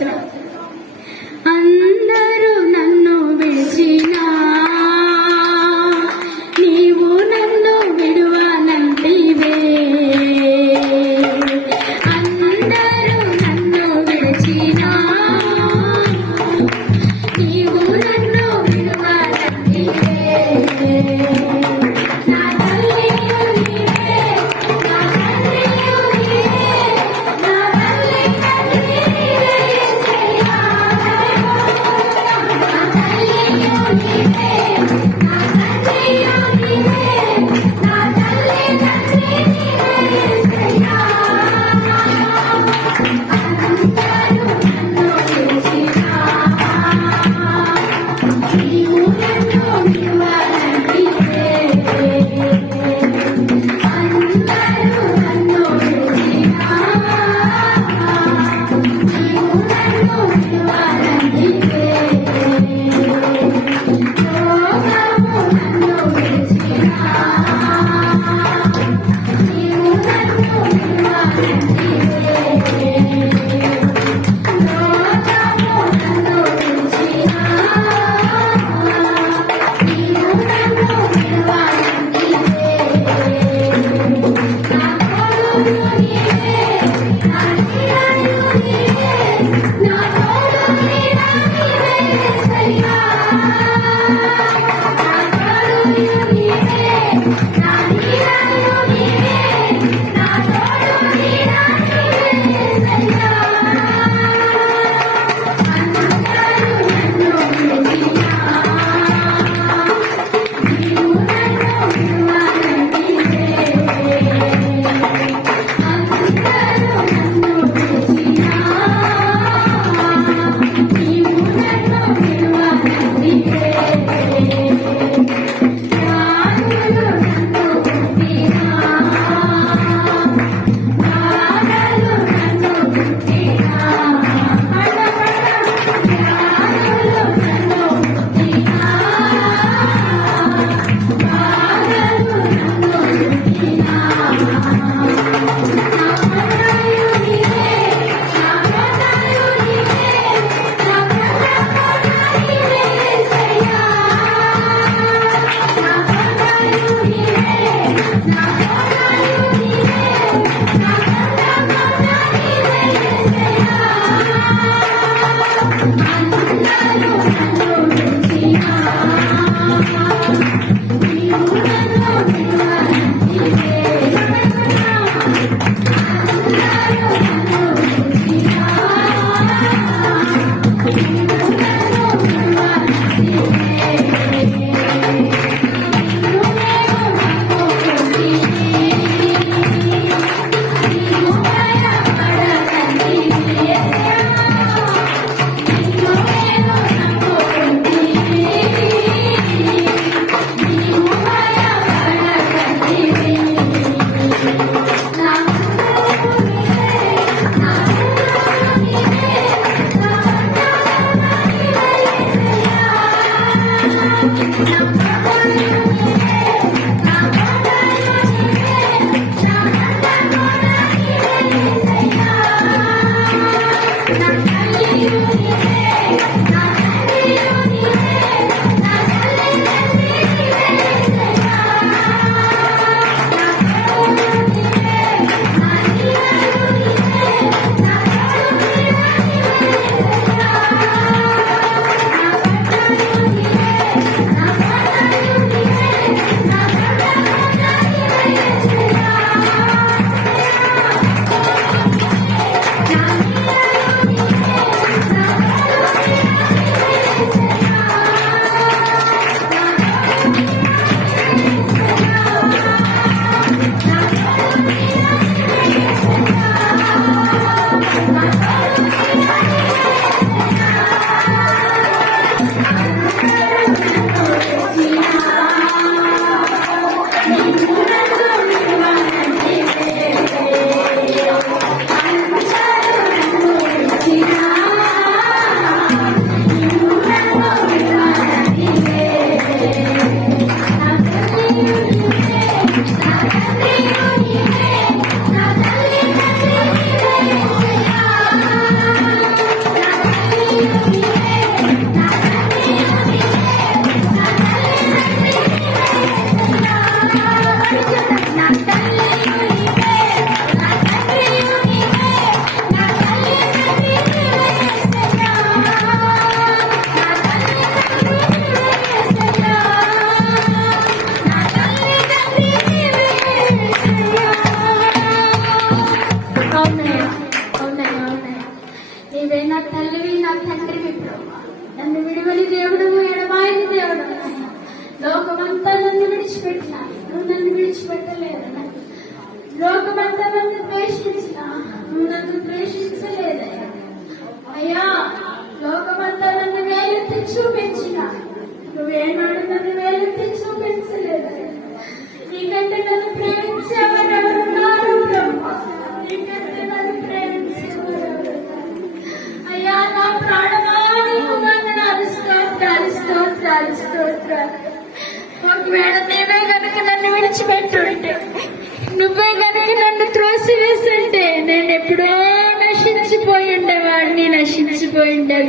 వచ్చిన అందరూ నన్ను విడిచినా నీవు నన్ను విడువనంటివే అందరూ నన్ను విడిచినా నీవు నన్ను విడువనంటివే నా తల్లియు నీవే నా తండ్రియు నీవే నా తల్లి తండ్రి నీవే యేసయ్యా అవునయ్యా అవునయ్యా నీవే నా తల్లివి నా తండ్రివి ప్రభా. నన్ను విడువని దేవుడు ఎడమాయని దేవుడు. లోకమంతా నన్ను విడిచిపెట్టినా నువ్వు నన్ను విడిచిపెట్టలేదు. లోకమంతా నన్ను ద్వేషించిన నువ్వు నన్ను ద్వేషించలేదయ్యా. అయ్యా లోకమంతా నన్ను వేలెత్తి చూపించిన నువ్వేనాడు నన్ను వేలెత్తి చూపించలేదయ్యా. నీకంటే నన్ను ప్రేమించేవారెవరున్నారు బ్రహ్మ? నీకంటే నన్ను ప్రేమించేవారెవరున్నారు? అయ్యా నా ప్రాణమా నీకు వందనాలు, స్తోత్రాలు స్తోత్రాలు స్తోత్రాలు. ఒకవేళ నీవే గనుక నన్ను విడిచిపెట్టుంటే, నువ్వే గనుక నన్ను త్రోసివేస్తుంటే నేను ఎప్పుడో నశించిపోయి ఉండేవాడిని, నశించిపోయి ఉండేదా.